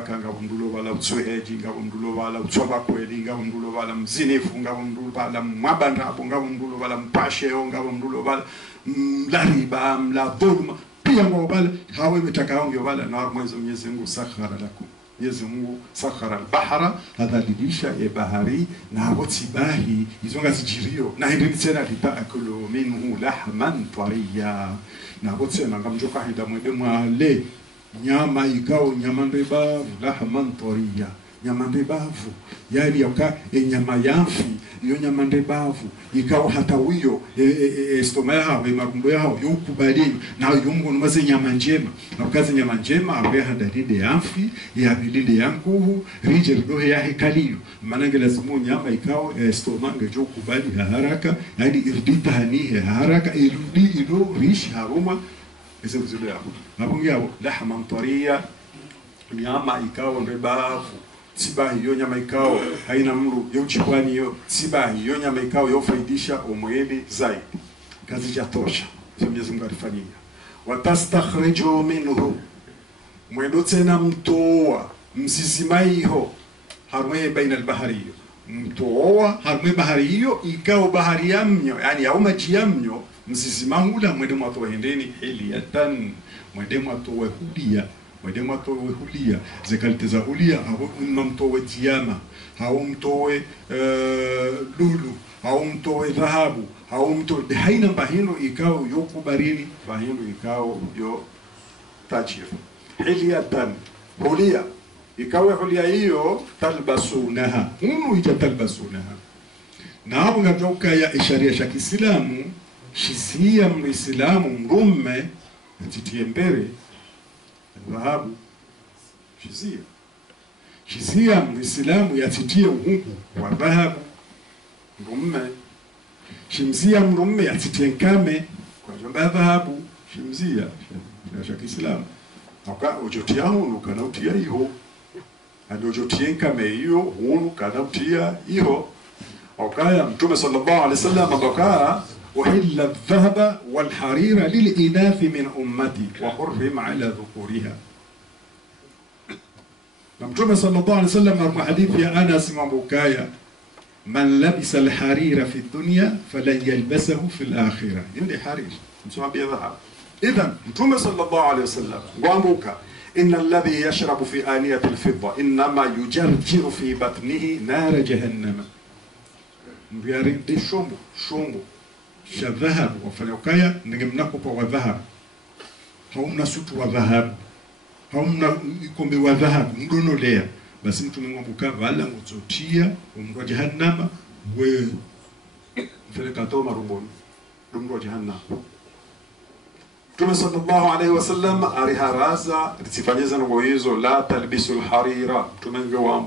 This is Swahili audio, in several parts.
kanga mndulo bala utsweji nga mndulo bala utsoba kweli nga mndulo bala mzinifu nga mndulo bala mwabanda hapo nga mndulo bala mpashe nga mndulo bala mlariba mladhulma pia ngo bala hawe mtakaonge bala na Mwenyezi Mungu sakhara lakum Mwenyezi Mungu sakhara al-bahra adhalilisha ya bahari na wotibahi izonga zijirio na hindi tena litakulu minhu lahman tariya na wotsema ngamjoka hida mwede mwale nyama ikao nyama ndebavu lahman tariya nyama ndebavu yani yoka nyama yafi iyo nyama ndebavu ikao hata wiyo estoma yao marumbo yao yukubali na yungu numaze nyama njema na kazi nyama njema awe hadalide yafi ya bilide yangu rije ridohe ya hekaliyo manange lazimu nyama ikao estoma ngejo kubali haraka yani irdita hanihe haraka irudi ilo rish haruma ese vizuri yao mapungi yao lahman tariya nyama ikao ndebavu sibahi hiyo nyama ikao haina mlu yo chikwani hiyo sibahi hiyo nyama ikao yofaidisha umweli zaidi kazi ya tosha Mwenyezi Mungu alifanyia watastakhriju minhu mwendo tena mtoa msizimaiho harwe baina albahariyo mtoa harwe bahari hiyo ikao bahari yamnyo yani au maji yamnyo msizimahula mwende matoa hendeni hiliyatan mwende matoa hudia mwede matowe hulia zekalite za hulia au mtowe tiama au mtowe lulu au mtowe dhahabu au mtowe haina bahino ikao yokubarini bahino ikao yo tajir hiliyatan hulia ikawe hulia hiyo talbasunaha unu ija talbasunaha na hapo ngatoka ya sharia ya Kiislamu shizia muislamu mrume atitie mbele dhahabu shizia muislamu yatitie uhungu wa dhahabu mrume shimzia mrume yatitie nkame kwa jomba dhahabu shimzia ya Kiislamu aka ojotia hunu kana utia hiyo ando ojotie nkame hiyo hunu kana utia hiyo akaya Mtume sallallahu alaihi wasallam abakaa وحل الذهب والحرير للإناث من أمتي وحرم على ذكورها. Mtume sallallahu alaihi wasallam kwa hadithi ya Anas mabukaya man labisa al-harira fi dunya falan yalbasahu fi al-akhirah. Yule harir mswambia dhahab. Idhan Mtume sallallahu alaihi wasallam ngwambuka inna alladhi yashrabu fi aniyati al-fidda inma yujarjiru fi batnihi nar jahannam. Mbiari de shombo sha dhahabu wafanya ukaya ndenge mnakupa wa dhahabu haumna sutu wa dhahabu haumna ikombe wa dhahabu mdonolea basi mtu mngombuka wala nguzotia umwa jahannama we mfeleka to marumboni dumro jahannama Mtume sallallahu alaihi wasallam ariharaza tifanyeza ngo hizo la talbisul harira Mtume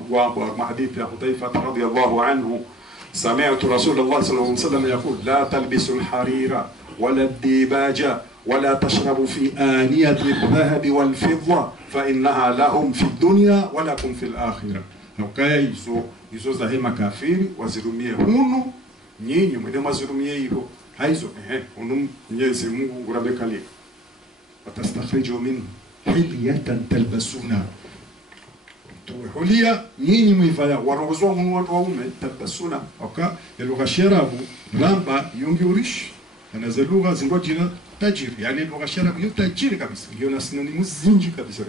wa hadithi ya Hudhaifa radhiyallahu anhu سمعت رسول الله صلى الله عليه وسلم يقول لا تلبسوا الحرير ولا الديباج ولا تشربوا في آنية الذهب والفضة فإنها لهم في الدنيا ولكم في الآخرة. Hukaya hizo za hema kafiri wazirumie hunu nyinyi mwende mazirumie hiyo haizo hunu Mwenyezi Mungu urabekali watastakhriju min hilyatan talbasuna hulia nyinyi mwifanya warongozwa hunu watu waume talbasuna oka lugha sharabu ramba yungi urish anaza lugha zingo jina tajiri yani lugha sharabu yu tajiri kabisa ndio na sinonimu zinji kabisa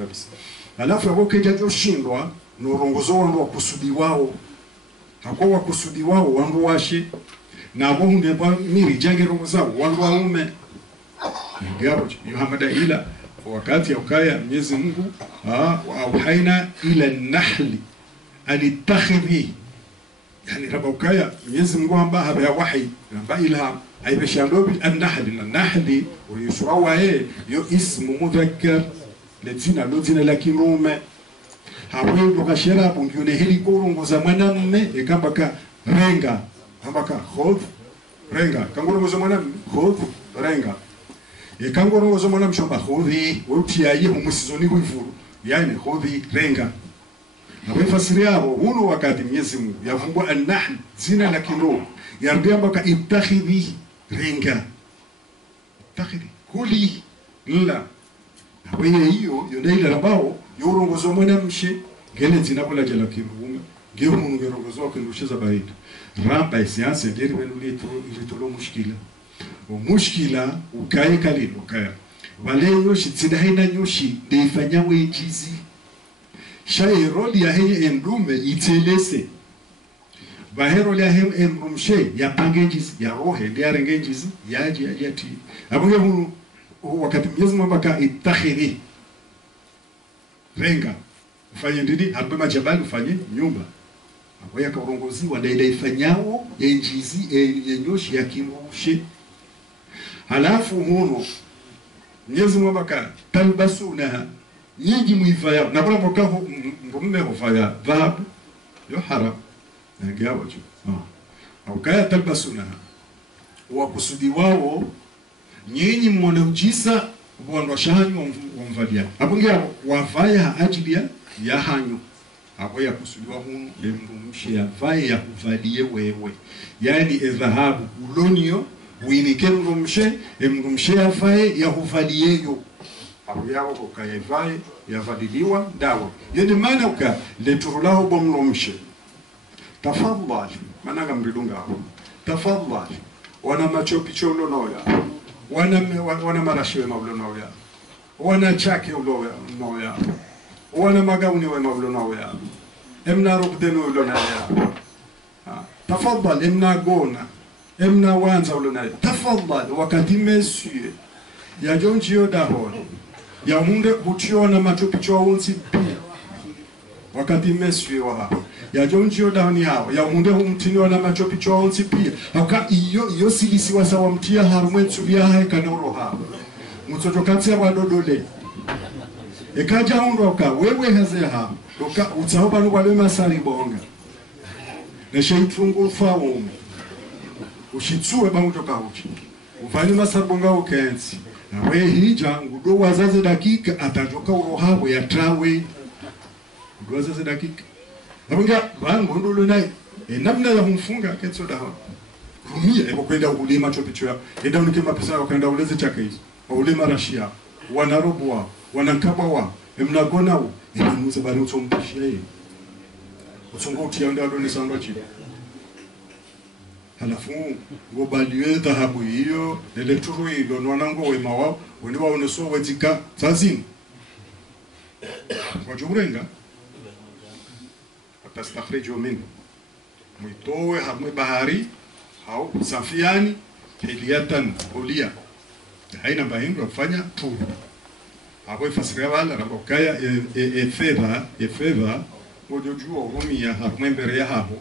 alafu hapo keja joshindwa no rongozo wangu wakusudi wao hakuwa wakusudi wao wangu washe na wao ndio miri jange rongozo wangu waume ngaro Muhammad ila wakati ya ukaya Mwenyezi Mungu auhaina ila nahli alitakhidhi yani raba ukaya Mwenyezi Mungu amba haba wahi amba ila aibeshandobi an-nahli uyusrawa yo ismu mudhakkar lezina lozina la kirume hapo ndo shera bungione heli korongoza mwanamme ekambaka renga ambaka khod renga kangorongoza mwanamme khod renga ekangorongoza mwanamme shomba khodi utia yiho musizoni wivuru yani khodi renga hapo fasiri yao huno wakati Mwenyezi Mungu yavumbwa an-nahl zina la kirume yambaka ittakhidhi renga ittakhidhi kuli la wewe hiyo yule ambao yorongozo mwena mshi ngene zinabula jela kirume ngehunu ngerongozo kendushiza baita ramba isianse ndiri wenu litolo mushkila umushkila ukaye kalilo ukaya wale yoshi tsida haina nyoshi deifanya wejizi shaye roli ya heye endume itelese bahero ya hem emrumshe ya pangenjizi ya rohe ya rengenjizi yaji yati abunge hunu wakati Mwenyezi Mungu aka itakhiri renga ufanye ndidi hapo majabali ufanye nyumba hapo yakarongoziwa ndio ifanyao enjizi yenyoshi ya kimrumshe halafu huno Mwenyezi Mungu aka talbasuna nyingi muifaya na kuna mboka mume hufaya dhahabu yo haram na gawa tu au kaya talbasuna wa kusudi wao nyinyi muone ujisa bwando shanyu wamvalia abungia wavaya ajili ya hanyu hapo ya kusudi wao lemrumshi ya vaya ya kuvalie wewe yani dhahabu ulonio winike mrumshe afaye ya kuvalieyo hapo yao ukaivae yavadiliwa dawa yende maana uka letulaho bomrumshe tafadhali mananga mridunga hapo tafadhali wana machopicholo noya wana marashiwe mablo noya wana chake uloya noya wana magauni we mablo noya emna rubdenu ulonaya tafadhali emna gona emna wanza ulonaya tafadhali wakati monsieur ya jonjio dahon ya munde utiona machopicho unsi pia wakati monsieur wa ya jonjio dahoni hao ya munde humtini wana machopicho unsi pia hauka iyo silisiwa sawa mtia harumwe tsulia haika na uroha mtoto kati ya wadodole ekaja hundo waka wewe haze ha doka utahoba nubale masari bonga na sheitungu ufawo ushitsue ba utoka uchi ufanye masari bonga ukensi na we hija ngudo wazaze dakika atatoka urohabo ya trawe ngudo wazaze dakika abunga bangu ndolo naye namna ya kumfunga ketso dawa rumia ebo kwenda ulima chopicho ya enda unikema pesa wakaenda uleze chake hizo ulima rashia wanarobwa wanakabwa emnagona u emuze bari utompishia yeye utungo utianda ndoni sanga chi halafu ngobaliwe dhahabu hiyo eleturu hilo nwanango wema wao wende waoneso wezika zazini wajurenga atastakhrijo min mwitowe hamwe bahari au safiani hiliyatan ulia haina bahindu kufanya tu hapo ifasiria wala rabokaya fedha wojojua urumia hamwe mbere ya hapo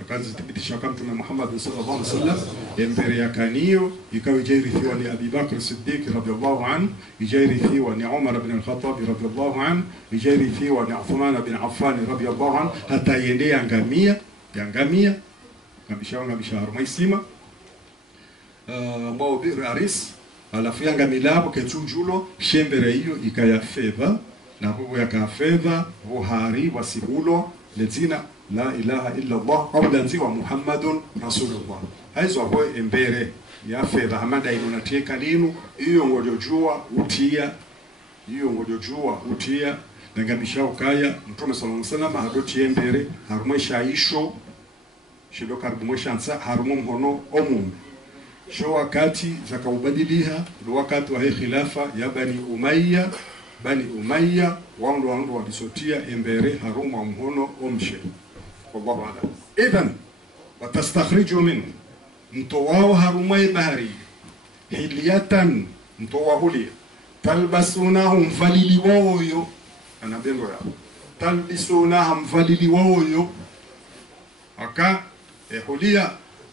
akazi thibitisha kama Mtume Muhammad sallallahu alaihi wasallam mbere ya kanio ikawa ijarithiwa ni Abi Bakr Siddiq radhiyallahu anhu ijarithiwa ni Umar ibn al-Khattab radhiyallahu anhu ijarithiwa ni Uthman ibn Affan radhiyallahu anhu hata yendea ngamia kabisha harmaisima ambao bi aris alafu yanga milabo ketujulo shembere hiyo ikaya fedha na huo yaka fedha buhari wasibulo lezina la ilaha illa Allah qabla nziwa Muhammadun Rasulullah haizo hapo embere ya fedha hamada inonateka linu hiyo ngojojua utia ngamisha ukaya Mtume sallallahu alaihi wasallam hadoti embere harumesha isho shido karumesha ansa harumu mhono omume sho wakati zakaubadiliha ndo wakati wa khilafa ya Bani Umayya wando walisotia embere harumu mhono omshe wallahu a'lam idhan watastakhriju min mtowao harumai bahari hiliyatan mtowahulia talbasunahum falili waoyo anabendo ya talbisunahum falili waoyo aka hulia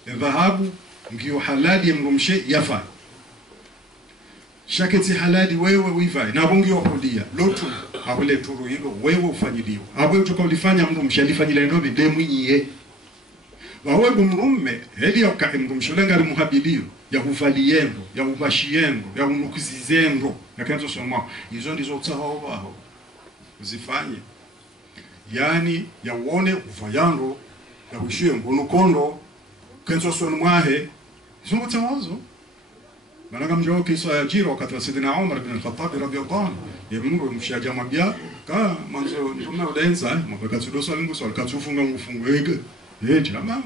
dhahabu ngiyo halali mrumshe yafa shaketi halali wewe wivai na bungi hulia lotu habule turu hilo wewe ufanyiliwa abo utoka ulifanya mrumshe alifanyila ndobe demwiye wawe bumrume heli mrumshe muhabilio ya huvaliendo ya ubashiendo ya unukizizendo ya kenzo soma hizo ndizo utaho uzifanye yani ya uone uvayando ya ushie ngono kondo kenzo sonu mwahe zungu tawazo maana kama mjao kisa ya jiro wakati wa Sidina Umar ibn al-Khattab radhiyallahu anhu yemuru mshaja mabia ka manzo ndume udenza mabaka tudoso lingu swali katufunga ngufungo jamaa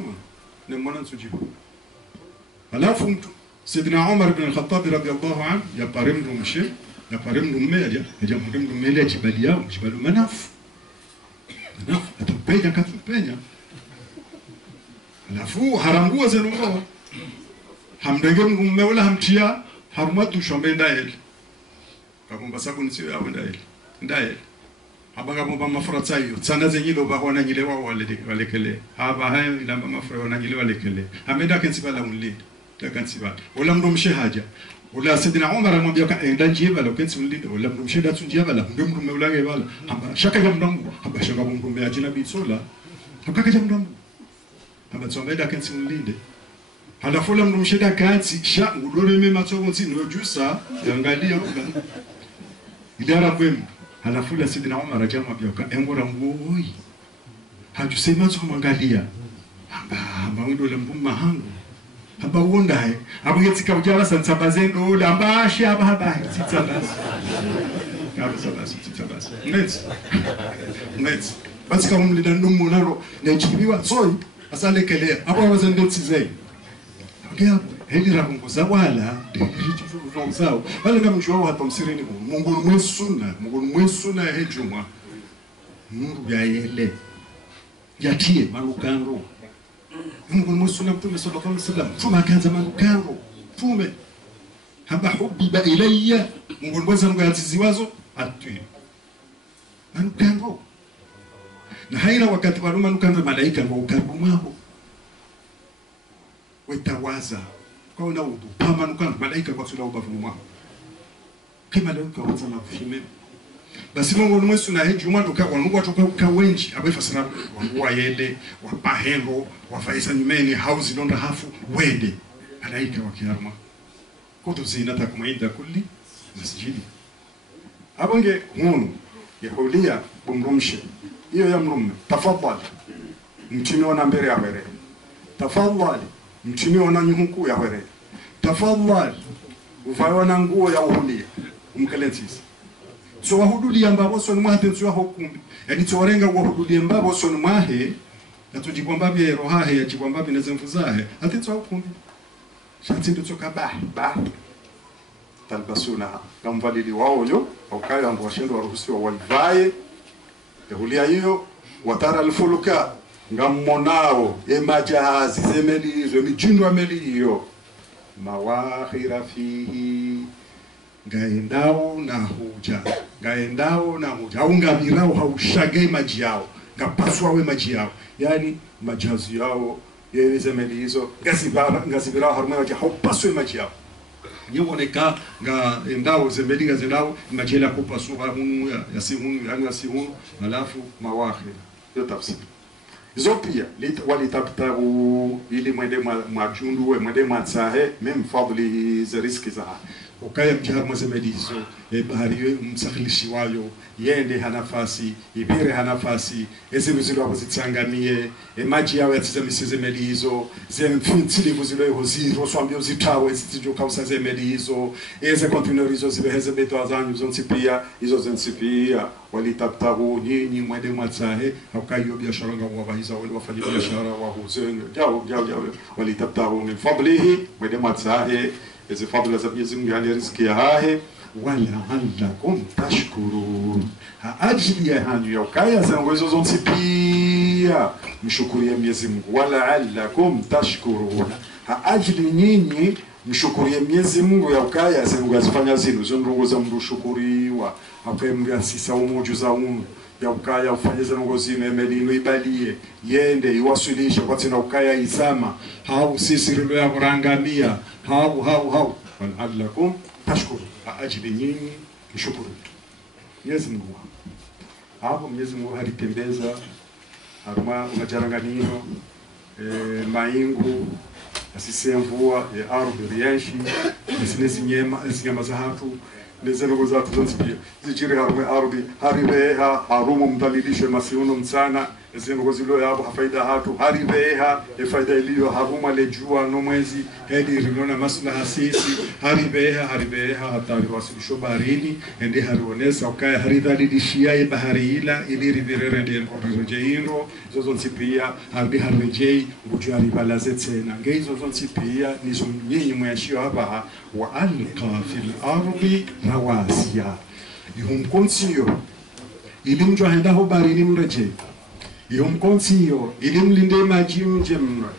ne mwana nsujibu alafu mtu Sidina Umar ibn al-Khattab radhiyallahu anhu ya parimdu mshi ya parimdu mmeja ya parimdu mmeja jibali yao jibali Manaf atupenya katupenya alafu harangua zenungo hamdenge mume wala hamtia harumatu shombe ndael kabumba sabuni sio yao ndael abanga bomba mafura tsayo tsana zenyilo bahona nyile wao walekele haba hayo ilamba mafura wana nyile walekele amenda kensibala unli takansiba wala mndo mshahaja wala Sidina Umar amwambia ka enda jiba lo kensi unli wala mndo msheda tunjia bala mndo meulange bala hamba shaka ya mndongo hamba shaka mndo ajina bitsola hakaka ya mndongo hamba tsombeda kensi unli halafu la msheda kansi sha ngudore mema tsonzi no jusa yangalia uga idara kwemu halafu la Sidina Umar ajama bioka engora ngoi hajusema tsomwangalia hamba windo la mbuma hangu hamba uonda hai hamba yetika ujala sansabazendo la mbashi haba tsitsabasi tsitsabasi net basi kama mlida ndumu naro nechibiwa soi asale kele hapo wazendo tsizei ngea heli rabunguza wala zao wala kama mshwao hapa msirini Mungu mwesuna hejuma Mungu yaele yatie marukando Mungu mwesuna mtume sallallahu alaihi wasallam tuma kaanza marukando tume haba hubiba ilayya Mungu mweza ngatiziwazo atwi marukando na haina wakati wa marukando malaika wa ukaribu mwao wetawaza kwa na udu kama nukana malaika kwa sura ubavu mwao kama leo kwa wazana kufime basi Mungu mwesu na heju mwandu kwa Mungu atoka kwa wenji abefasira wangu yende wapahendo wafaisa nyumeni house donda hafu wende malaika wa kiarma koto zinata kumainda kulli masjidi abonge hunu yahulia bumrumshe hiyo ya mrumme tafadhali mtimi wana mbele ya mbele tafadhali mtimi wana nyuhuku ya mbele tafadhali uvaona nguo ya uhulia umkalentisi so wahuduli ambao so mwahe tenswa hukumbi yani tsorenga wahuduli ambao so mwahe natujibwambabye rohahe yajibwambabye nezemfuzahe atitswa hukumbi shati ndo tsoka ba talbasuna kamvalili wao yo ukaya ndo washendo waruhusiwa waivae yahulia hiyo watara alfuluka ngammonao emajahazi zemelizo mijindo ameliyo mawakhira fihi ngaendao na huja ungabirao haushage maji yao ngapaswa we maji yao yani majazi yao yezemeli hizo ngazibirao harumwe waje haupaswe maji yao nyoneka ngaendao zemeli ngazendao maji la kupaswa hunu ya sihunu yani ya sihunu alafu mawakhira yo tafsiri hizo pia walitabtabu ili mwende majundu we mwende matsahe mem fadli za riski za ukaya mjahar mwazemedizo bahari msakhilishi wayo yende hanafasi ibire hanafasi ezimuzilo abozitsangamie maji yawe yatizamisezemeli hizo zemfintili buzilo yoziro swambio zitawe zitijo kausa zemeli hizo eze container hizo zibeheze beto azanyu zontsipia hizo zensipia walitabtabu nyinyi mwende matsahe ukayo biashara ngwa wahiza wale wafanya biashara wa huzeni jao walitabtabu min fadlihi mwende matsahe ezi fadla za Mwenyezi Mungu yani riziki ya hahe wala allakum tashkurun ajili ya hanyu ya ukaya zangu hizo zonsi pia mshukurie Mwenyezi Mungu wala allakum tashkurun ajili nyinyi mshukurie Mwenyezi Mungu ya ukaya zangu azifanya zinu zonrongo za mndu shukuriwa apemga sisa umoju za ya ukaya ufanye zangu zinu emelino ibalie yende iwasilisha kwa tina ukaya izama hau sisi rilo ya kurangamia hau walallakum tashkuru ajili nyinyi mshukuru Mwenyezi Mungu hapo Mwenyezi Mungu alitembeza haruma unajaranganino maingu asisemvua ya ardhi riashi sinezi nyama za hatu nezeno za tuzonsipia zijiri haruma ardhi haribeha harumu mdalilishe masiuno msana zino zilo yabo hafaida hatu haribeha faida iliyo haruma le jua no mwezi hedi rinona maslaha sisi haribeha hatari wasilisho baharini ende harionesa ukaya haridhalilishia bahari ila ili rivirere de rojeiro zozo nsipia harbi harejei ngujari balaze tena ngeizo zonsipia nizo nyinyi mwashio hapa wa alqa fil ardi rawasiya ihumkonsiyo ilimjwa henda ho baharini mreje ihumkonsiyo ilimlinde maji mje mra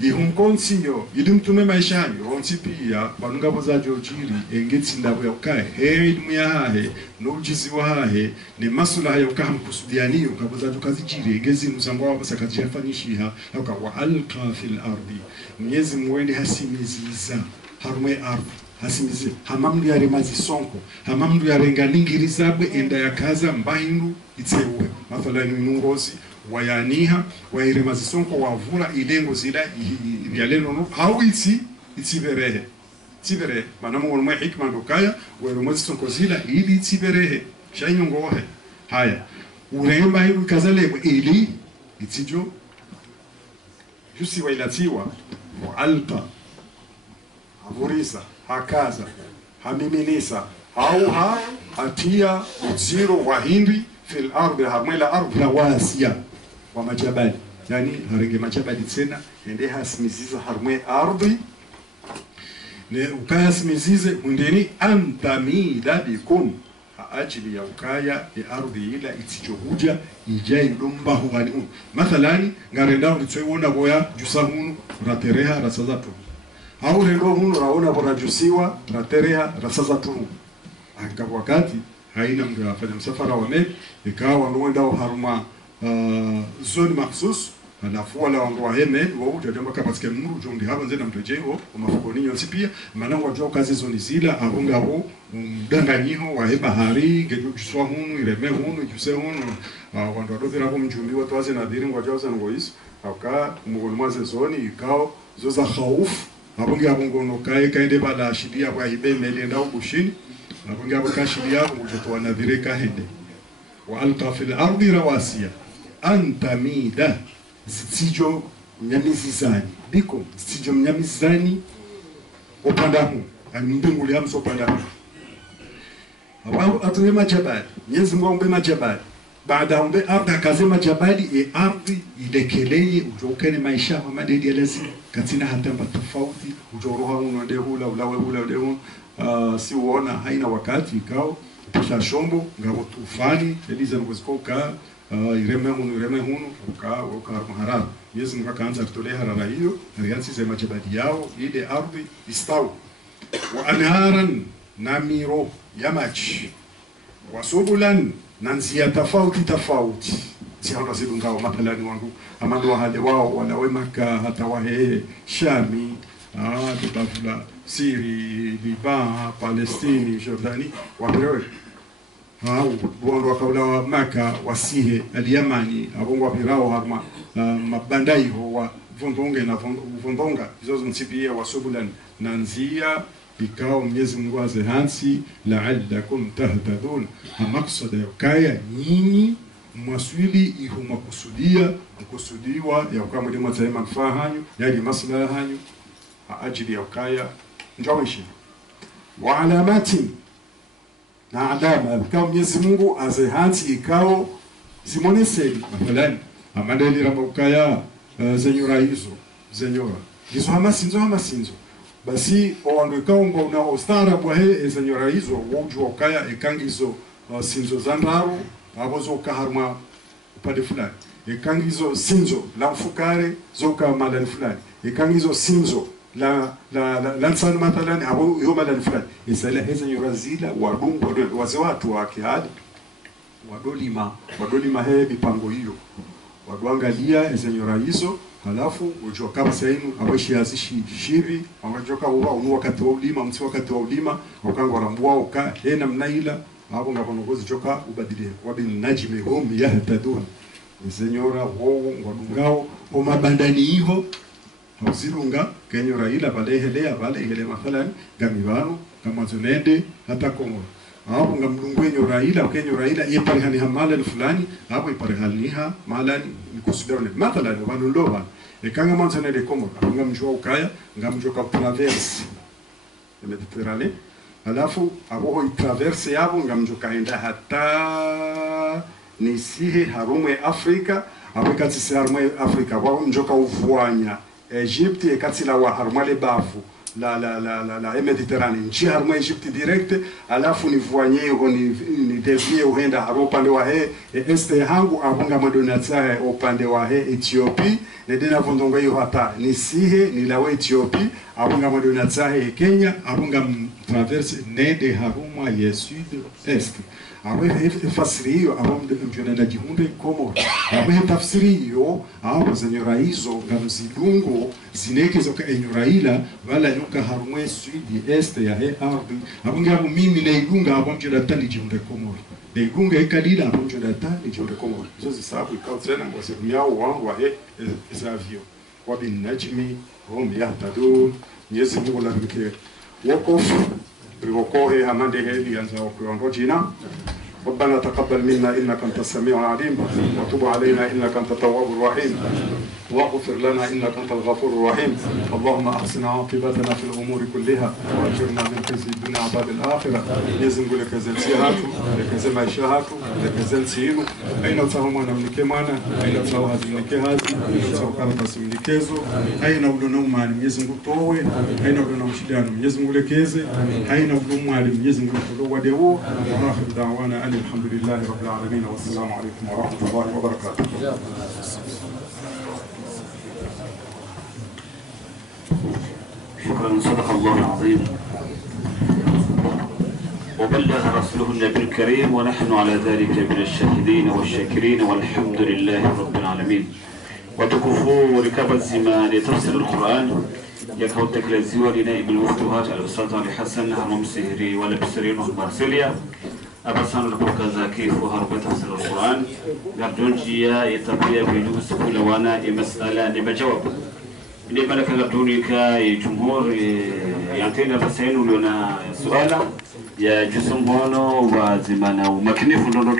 ihumkonsiyo ilimtume maisha hayo onsipia banunga bozaje ojiri engetsi ndabo yakai elimu ya hahe no ujizi wa hahe ni masula ya ukam kusudiani ukabozaje kazijiri engezi msangwa wa basakaji yafanishiha yoka wa alqa fil ardi mnyezi mwende hasimiziza harumwe ardi hasimizi hamamdu ya remazi sonko hamamdu ya rengalingirizabwe enda ya kaza mbahindu itsewe mathalani nungozi wayaniha wairemazi sonko wavura ilengo zila yaleno no hau itiberehe manamu mwe hikma ndokaya wairemazi sonko zila ili itiberehe shainyongohe haya uremba hiru kazalebwe ili itijo yusi wailatiwa wa alqa havurisa hakaza hamiminisa au hatia uziro wa hindi fil ardi hamwela ardi rawasiya wa majabali yani harenge majabali tena ende hasimiziza harmwe ardi ne ukaya simizize mundeni antamida bikum ajili ya ukaya ardi ila itichohuja ijai lumba hugani mathalani ngarenda ulitsoiona boya jusahunu ratereha rasazatu au rendo hunu raona bora jusiwa ratereha rasazatu anga wakati haina mtu afanya msafara wa meli ikawa wanaenda haruma zone mahsus alafu wala wangu wa hemel wao utajamba kapasike muru jondi haba nzena mtejeo umafukoni nyonsi pia maana wajua kazi zoni zila ahunga ho mdanganyiho wa bahari gejo kuswa hunu ireme hunu juse hunu wandu adovira ko mjumbi watu waze nadhiri ngwajao sana ngoiso aka mugoni mwaze zoni ikao zoza khaufu abungi abungono kai kaende bala shidia kwa ibe meli ndao bushini abungi abukashidia ujoto wanadhirika hende wa alqa fil ardi rawasiya antamida zitijo mnyamizizani biko zitijo mnyamizizani opandamu animbenguli hamso opandamu ababu atuwe majabali nyezi mwa umbe majabali baada umbe ardi akazema jabali ardi ilekeleye ujokene maisha wa madedi alezi katina hatamba tofauti ujoroha unonde hula ulawe hula udehu si uona haina wakati ikao pisha shombo ngabo tufani eliza ngozikoka ireme hunu uka harara yezi mkaanza kutolea harara hiyo alianza sema jabali yao ile ardhi istawi wa anharan namiro yamachi wasubulan nanzia tofauti sihaona zidungao mathalani wangu amando wahade wao walawe Maka hata wahe Shami tubafula Siri Liban Palestini Jordani waperewe bondo wakaula wa Maka wasihe al-Yamani abongo wapirao harma mabandai wa vondonge na vondonga hizo msipia wasubulan nanzia ikao Mwenyezi Mungu azehansi la'allakum tahtadun hamaksada yakaya nyinyi mwaswili ihuma kusudiwa ya kwa mwalimu ataye manufaa hanyu yani maslaha hanyu ajili ya ukaya njoishi wa alamati na alama kwa Mwenyezi Mungu azehansi ikao zimoneseli mathalani amandeli rabukaya zenyora hizo hamasinzo basi owanduikao ngona ostarabu he zenyora hizo wujua ukaya ekangizo sinzo zandaru abozo kaharma upande fulani ekangizo sinzo la mfukare zoka malani fulani ekangizo sinzo la nsana mathalani abo yo malani fulani isala heza yorazila wadungu waze watu wake hadi wadolima he mipango hiyo wadwangalia ezenyora hizo halafu ujoka basainu abashi yazishi shivi wangajoka uwa unu wakati wa ulima msi wakati wa ulima wakangwa rambuwa uka hena mnaila abo ngabonogozi joka ubadilie wabin najmi hum yahtadun zenyora wowo ngwadungao o mabandani hiho hausilunga kenyora ila bale hele mathalan gamibano kama zonende hata komo hapo ngamdungwenyo Raila Kenya Raila yeparihani hamala fulani hapo iparihaniha malani nikusudione mathalan wanulova ekanga manzana de Komoro ngamjua ukaya ngamjua ka traverse Mediterranee alafu abo traverse yabo ngamjua kaenda hata nisihe harumwe Afrika Afrika tsi harumwe Afrika wao njoka uvuanya Egypte ekatsila wa harumwe bafu la Mediterranee nchi harumwe Egypte direct alafu ni vuanye ho ni devie uhenda haropande wa he este hangu abunga madonatsa opande wa he Ethiopia nedena vondongo yo hata ni sihe ni lawe Ethiopia abunga madonatsa he Kenya abunga traverse ne de harumwa ye sud est awe fasiriyo abamde mjona jihunde Komoro awe tafsiriyo abo zenyora hizo ngamzilungo zinekezo ka Raila wala yuka harumwe sud est ya he ardi abunga abo mimi na igunga abamjona tali jihunde Komoro na igunga ekalila abamjona tali jihunde Komoro zo zisabu ikautena ngose miao wangu wa he ezavio wabin najmi hum yahtadun Mwenyezi Mungu la mke wokofu riwokohe hamande heli anza okuongo jina ربنا تقبل منا إنك أنت السميع العليم وتب علينا إنك أنت التواب الرحيم واغفر لنا إنك أنت الغفور الرحيم اللهم أحسن عاقبتنا في الأمور كلها وأجرنا من خزي الدنيا عذاب الآخرة يزن لك زلسيهاتو لك زماشهاتو لك زلسينو أين تهمنا من كمانا أين تهو هذه من كهازي أين تهو كارتاس من كيزو أين أولو مالي يزن طوي أين أولو مشدان يزن لكيزي أين أولو مالي يزن لكلو وديو وآخر دعوانا أن الحمد لله رب العالمين والسلام عليكم ورحمة الله وبركاته. شكرا صدق الله العظيم وبلغ رسوله النبي الكريم ونحن على ذلك من الشاهدين والشاكرين والحمد لله رب العالمين وتكفوا وركاب الزمان لتفسير القرآن يكون تكلزيوا لنائب المفتوحات الأستاذ علي حسن همم سهري والبسرين والمارسيليا أبصان البركة زاكيف وهرب تفسير القرآن قردون جيا يتبقى بجوز كل وانا مسألة نبجاوب اللي ملك قردوني كجمهور يعطينا بسين ولنا سؤالا يا جسم هونو وزمانا ومكنيف لونو